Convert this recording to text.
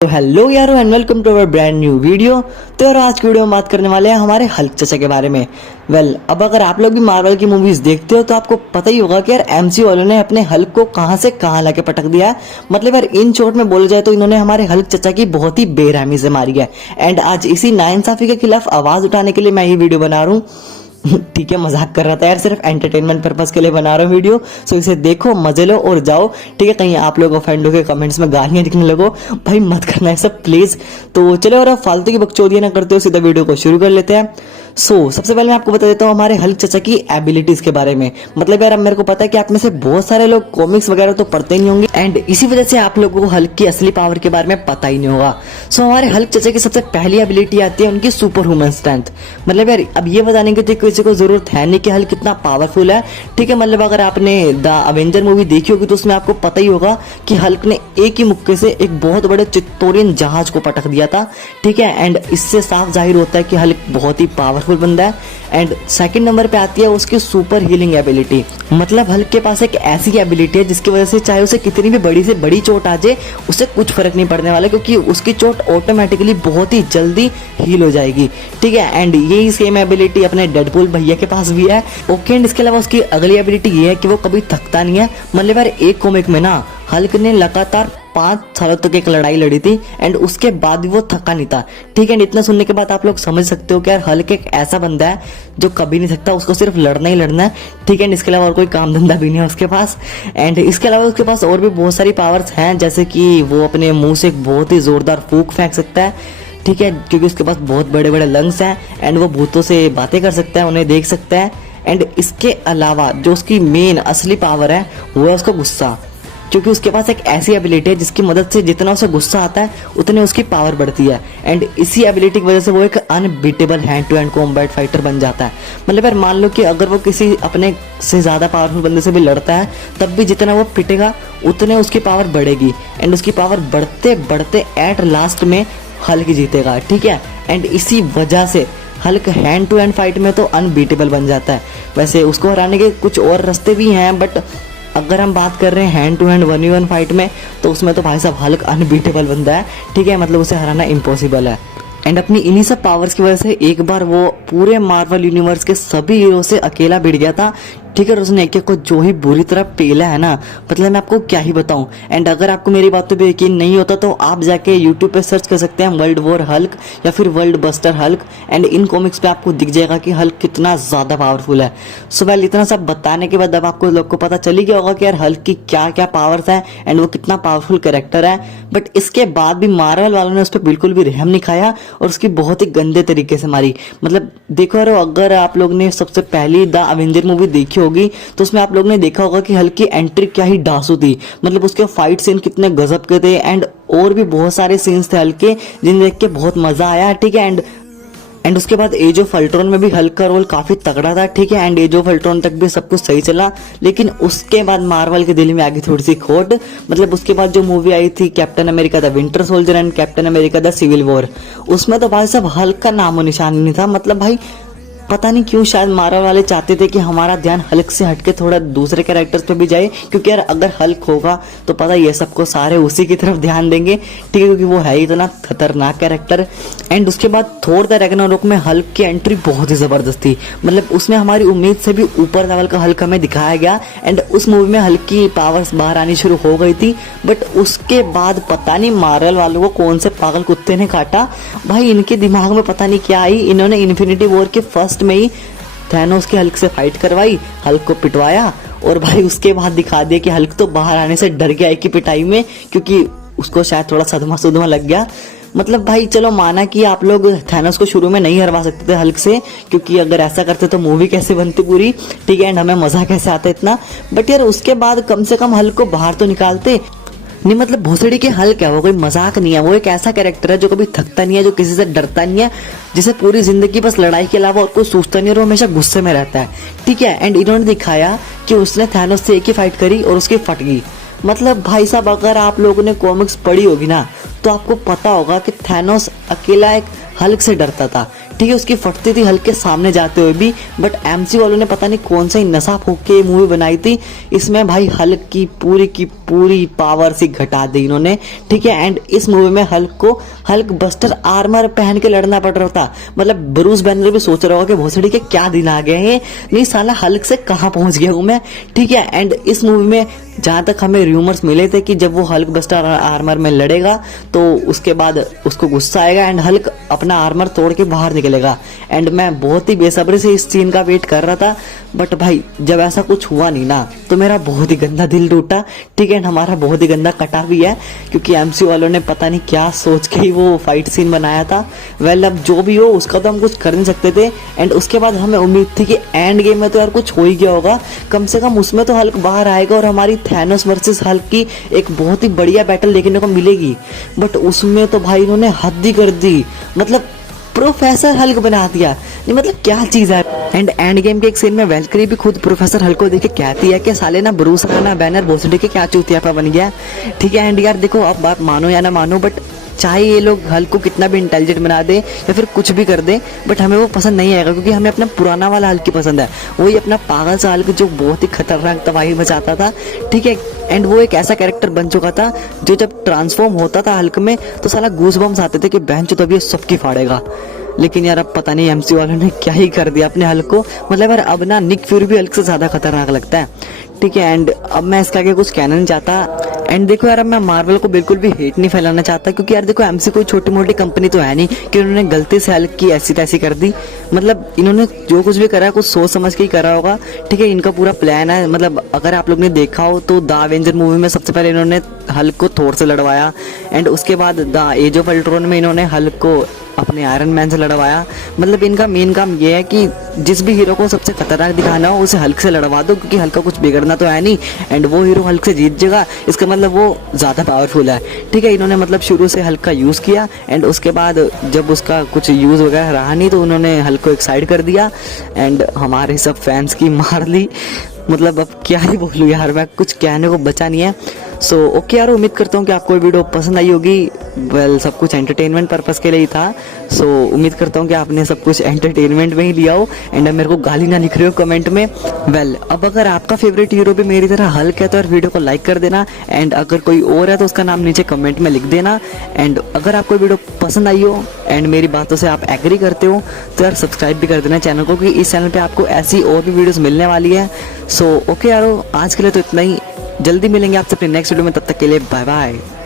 तो हेलो यारो and welcome to our brand new video. तो यार आज की वीडियो में बात करने वाले हैं हमारे हल्क चचा के बारे में। अब अगर आप लोग भी मार्वल की मूवीज देखते हो तो आपको पता ही होगा कि यार एमसी वालों ने अपने हल्क को कहां से कहां लाके पटक दिया है। मतलब यार इन शॉर्ट में बोला जाए तो इन्होंने हमारे हल्क चचा की बहुत ही बेरहमी से मारी है। एंड आज इसी नाइंसाफी के खिलाफ आवाज उठाने के लिए मैं ये वीडियो बना रहा हूँ। ठीक है, मजाक कर रहा था यार, सिर्फ एंटरटेनमेंट पर्पस के लिए बना रहा हूँ वीडियो। सो इसे देखो, मजे लो और जाओ। ठीक है, कहीं आप लोग ऑफेंड हो के कमेंट्स में गालियां दिखने लगो, भाई मत करना है सब प्लीज। तो चलो और अब फालतू की बकचोदियां ना करते हो, सीधा वीडियो को शुरू कर लेते हैं। सबसे पहले मैं आपको बता देता हूँ हमारे हल्क चचा की एबिलिटीज के बारे में। मतलब यार अब मेरे को पता है कि आप में से बहुत सारे लोग कॉमिक्स वगैरह तो पढ़ते ही नहीं होंगे एंड इसी वजह से आप लोगों को हल्क की असली पावर के बारे में पता ही नहीं होगा। हमारे हल्क चचा की सबसे पहली एबिलिटी आती है उनकी सुपर ह्यूमन स्ट्रेंथ। मतलब यार अब ये बताने की किसी को जरूरत है नहीं कि हल्क कितना पावरफुल है। ठीक है, मतलब अगर आपने द अवेंजर मूवी देखी होगी तो उसमें आपको पता ही होगा कि हल्क ने एक ही मुक्के से एक बहुत बड़े चित्तौरियन जहाज को पटक दिया था। ठीक है, एंड इससे साफ जाहिर होता है कि हल्क बहुत ही पावरफुल बंदा है। एंड सेकंड नंबर पे आती है उसकी सुपर हीलिंग एबिलिटी। मतलब हल्क के पास एक ऐसी एबिलिटी है जिसकी वजह से चाहे उसे कितनी भी बड़ी से बड़ी चोट आ जाए उसे कुछ फर्क नहीं पड़ने वाला, क्योंकि उसकी चोट ऑटोमेटिकली बहुत ही जल्दी हील हो जाएगी। ठीक है, एंड यही सेम एबिलिटी अपने डेडपूल भैया के पास भी है। ओके, एंड इसके अलावा उसकी अगली एबिलिटी ये है कि वो कभी थकता नहीं है। मतलब यार एक कॉमिक में ना हल्क ने लगातार 5 सालों तक एक लड़ाई लड़ी थी एंड उसके बाद भी वो थका नहीं था। ठीक है, इतना सुनने के बाद आप लोग समझ सकते हो कि यार हल्क एक ऐसा बंदा है जो कभी नहीं थकता, उसको सिर्फ लड़ना ही लड़ना है। ठीक है, इसके अलावा और कोई काम धंधा भी नहीं है उसके पास। एंड इसके अलावा उसके पास और भी बहुत सारी पावर्स हैं, जैसे कि वो अपने मुंह से एक बहुत ही जोरदार फूंक फेंक सकता है। ठीक है, क्योंकि उसके पास बहुत बड़े बड़े लंग्स हैं एंड वो भूतों से बातें कर सकता है, उन्हें देख सकता है। एंड इसके अलावा जो उसकी मेन असली पावर है वो है उसका गुस्सा, क्योंकि उसके पास एक ऐसी एबिलिटी है जिसकी मदद से जितना उसे गुस्सा आता है उतने उसकी पावर बढ़ती है। एंड इसी एबिलिटी की वजह से वो एक unbeatable hand to hand combat fighter बन जाता है। मतलब यार मान लो कि अगर वो किसी अपने से ज़्यादा पावरफुल बंदे से भी लड़ता है तब भी जितना वो पिटेगा उतने उसकी पावर बढ़ेगी एंड उसकी पावर बढ़ते बढ़ते एट लास्ट में हल्क जीतेगा। ठीक है, एंड इसी वजह से Hulk hand to hand fight में तो अनबीटेबल बन जाता है। वैसे उसको हराने के कुछ और रास्ते भी हैं, बट अगर हम बात कर रहे हैं hand to hand 1v1 fight में तो उसमें तो भाई साहब हल्क अनबीटेबल बंदा है। ठीक है, मतलब उसे हराना इम्पॉसिबल है। एंड अपनी इन्हीं सब पावर्स की वजह से एक बार वो पूरे मार्वल यूनिवर्स के सभी हीरो से अकेला भिड़ गया था। ठीक है, उसने एक एक को जो ही बुरी तरह पेला है ना, मतलब मैं आपको क्या ही बताऊं। एंड अगर आपको मेरी बातों पे यकीन नहीं होता तो आप जाके यूट्यूब पे सर्च कर सकते हैं वर्ल्ड वॉर हल्क या फिर world buster Hulk, and in comics पे आपको दिख जाएगा कि हल्क कितना ज्यादा पावरफुल है। वेल इतना सब बताने के बाद अब आपको लोग को पता चली गया होगा कि यार हल्क की क्या क्या पावर्स है एंड वो कितना पावरफुल कैरेक्टर है। बट इसके बाद भी मार्वल वालों ने उस पर बिल्कुल भी रहम नहीं खाया और उसकी बहुत ही गंदे तरीके से मारी। मतलब देखो यार, अगर आप लोग ने सबसे पहली द अवेंजर मूवी देखी होगी तो उसमें आप लोग ने देखा होगा कि हल्क की एंट्री क्या ही डांसू थी। मतलब उसके फाइट सीन कितने गजब के थे एंड और भी बहुत सारे सीन्स थे हल्क के जिन्हें देख के बहुत मजा आया। ठीक है, एंड उसके बाद एज ऑफ अल्ट्रॉन में भी हल्क का रोल काफी तगड़ा था। ठीक है, एंड एज ऑफ अल्ट्रॉन तक भी सब कुछ सही चला, लेकिन उसके बाद मार्वल के दिल में आ गई थोड़ी सी खोट। मतलब उसके बाद जो मूवी आई थी Captain America the Winter Soldier and Captain America the Civil War, उसमें तो भाई साहब हल्क का नामो निशान नहीं था। मतलब भाई पता नहीं क्यों शायद मार्वल वाले चाहते थे कि हमारा ध्यान हल्क से हटके थोड़ा दूसरे कैरेक्टर्स पे भी जाए, क्योंकि यार अगर हल्क होगा तो पता ये सबको सारे उसी की तरफ ध्यान देंगे। ठीक है, क्योंकि वो है ही इतना खतरनाक कैरेक्टर। एंड उसके बाद थोर द रैग्नारोक में हल्क की एंट्री बहुत ही जबरदस्त थी। मतलब उसमें हमारी उम्मीद से भी ऊपर लेवल का हल्क हमें दिखाया गया एंड उस मूवी में हल्क की पावर्स बाहर आनी शुरू हो गई थी। बट उसके बाद पता नहीं मार्वल वालों को कौन से पागल कुत्ते ने काटा, भाई इनके दिमाग में पता नहीं क्या आई। इन्होंने इन्फिनिटी वॉर के फर्स्ट में ही थैनोस के हल्क से फाइट करवाई, हल्क को पिटवाया और भाई उसके बाद दिखा दिया कि हल्क तो बाहर आने से डर गया एक ही पिटाई में, क्योंकि उसको शायद थोड़ा सदमा लग गया। मतलब भाई चलो माना कि आप लोग थैनोस को शुरू में नहीं हरवा सकते थे हल्क से, क्योंकि अगर ऐसा करते तो मूवी कैसे बनती पूरी। ठीक है, एंड हमें मजा कैसे आता इतना। बट यार उसके बाद कम से कम हल्क को बाहर तो निकालते नहीं। मतलब भोसड़ी के हल्क है, वो कोई मजाक नहीं है। वो एक ऐसा कैरेक्टर है जो कभी थकता नहीं है, जो किसी से डरता नहीं है, जिसे पूरी जिंदगी बस लड़ाई के अलावा और कोई सोचता नहीं है और वो हमेशा गुस्से में रहता है। ठीक है, एंड इन्होंने दिखाया कि उसने थैनोस से एक ही फाइट करी और उसकी फट गई। मतलब भाई साहब अगर आप लोगों ने कॉमिक्स पढ़ी होगी ना तो आपको पता होगा कि थैनोस अकेला एक हल्क से डरता था। ठीक है, उसकी फटती थी हल्क के सामने जाते हुए भी। बट एमसी वालों ने पता नहीं कौन सा ही नशा फूक के मूवी बनाई थी, इसमें भाई हल्क की पूरी पावर सी घटा दी इन्होंने। ठीक है, एंड इस मूवी में हल्क को हल्क बस्टर आर्मर पहन के लड़ना पड़ रहा था। मतलब ब्रूस बैनर भी सोच रहा होगा कि भोसड़ी के क्या दिन आ गए हैं, नहीं साला हल्क से कहाँ पहुंच गया हूं मैं। ठीक है, एंड इस मूवी में जहां तक हमें रूमर्स मिले थे कि जब वो हल्क बस्टर आर्मर में लड़ेगा तो उसके बाद उसको गुस्सा आएगा एंड हल्क अपना आर्मर तोड़ के बाहर निकलेगा। एंड मैं बहुत ही बेसब्री से इस सीन का वेट कर रहा था, बट भाई जब ऐसा कुछ हुआ नहीं ना तो मेरा बहुत ही गंदा दिल टूटा। ठीक है, एंड हमारा बहुत ही गंदा कटा भी है, क्योंकि एमसी वालों ने पता नहीं क्या सोच के ही वो फाइट सीन बनाया था। वेल, अब जो भी हो उसका तो हम कुछ कर नहीं सकते थे। एंड उसके बाद हमें उम्मीद थी कि एंड गेम में तो यार कुछ हो ही गया होगा, कम से कम उसमें तो हल्क बाहर आएगा और हमारी थैनोस वर्सेस हल्क की एक बहुत ही बढ़िया बैटल देखने को मिलेगी। बट उसमें तो भाई इन्होंने हद ही कर दी, मतलब प्रोफेसर हल्क बना दिया। नहीं मतलब क्या चीज है। एंड गेम के एक सीन में वैल्करी भी खुद प्रोफेसर हल्क को देख के कहती है कि साले ना ब्रूस ना बैनर भोसड़ी के क्या चूतियापा बन गया। ठीक है, एंड यार देखो, अब बात मानो या ना मानो, बट चाहे ये लोग हल्क को कितना भी इंटेलिजेंट बना दे या फिर कुछ भी कर दे, बट हमें वो पसंद नहीं आएगा, क्योंकि हमें अपना पुराना वाला हल्क ही पसंद है। वही अपना पागल सा हल्क जो बहुत ही खतरनाक तबाही मचाता था। ठीक है, एंड वो एक ऐसा कैरेक्टर बन चुका था जो जब ट्रांसफॉर्म होता था हल्क में तो साला गूस बम्स आते थे कि बहन चो तब ये सबकी फाड़ेगा। लेकिन यार अब पता नहीं एमसी वालों ने क्या ही कर दिया अपने हल्क को। मतलब यार अब ना निक फ्यूरी भी हल्क से ज्यादा खतरनाक लगता है। ठीक है, एंड अब मैं इसका आगे कुछ कहना नहीं चाहता। एंड देखो यार, अब मैं मार्वल को बिल्कुल भी हेट नहीं फैलाना चाहता, क्योंकि यार देखो एमसी कोई छोटी मोटी कंपनी तो है नहीं कि उन्होंने गलती से हल्क की ऐसी तैसी कर दी। मतलब इन्होंने जो कुछ भी करा है कुछ सोच समझ के ही करा होगा। ठीक है, इनका पूरा प्लान है। मतलब अगर आप लोग ने देखा हो तो द एवेंजर मूवी में सबसे पहले इन्होंने हल्क को थोर से लड़वाया, एंड उसके बाद द एज ऑफ अल्ट्रॉन में इन्होंने हल्क को अपने आयरन मैन से लड़वाया। मतलब इनका मेन काम ये है कि जिस भी हीरो को सबसे खतरनाक दिखाना हो उसे हल्क से लड़वा दो, क्योंकि हल्क का कुछ बिगड़ना तो है नहीं, एंड वो हीरो हल्क से जीत जाएगा, इसका मतलब वो ज़्यादा पावरफुल है। ठीक है, इन्होंने मतलब शुरू से हल्क का यूज़ किया, एंड उसके बाद जब उसका कुछ यूज़ वगैरह रहा नहीं तो उन्होंने हल्क को एक साइड कर दिया एंड हमारे सब फैंस की मार ली। मतलब अब क्या ही बोलूँ यार, मैं कुछ कहने को बचा नहीं है। सो ओके यार, उम्मीद करता हूँ कि आपको वीडियो पसंद आई होगी। वेल, सब कुछ एंटरटेनमेंट पर्पस के लिए ही था। सो उम्मीद करता हूँ कि आपने सब कुछ एंटरटेनमेंट में ही लिया हो, एंड मेरे को गाली ना लिख रहे हो कमेंट में। वेल, अब अगर आपका फेवरेट हीरो भी मेरी तरह हल्क है तो यार वीडियो को लाइक कर देना, एंड अगर कोई और है तो उसका नाम नीचे कमेंट में लिख देना। एंड अगर आपको वीडियो पसंद आई हो एंड मेरी बातों से आप एग्री करते हो तो यार सब्सक्राइब भी कर देना चैनल को, क्योंकि इस चैनल पे आपको ऐसी और भी वीडियोस मिलने वाली है। सो ओके यारो, आज के लिए तो इतना ही। जल्दी मिलेंगे आपसे अपने नेक्स्ट वीडियो में, तब तक के लिए बाय बाय।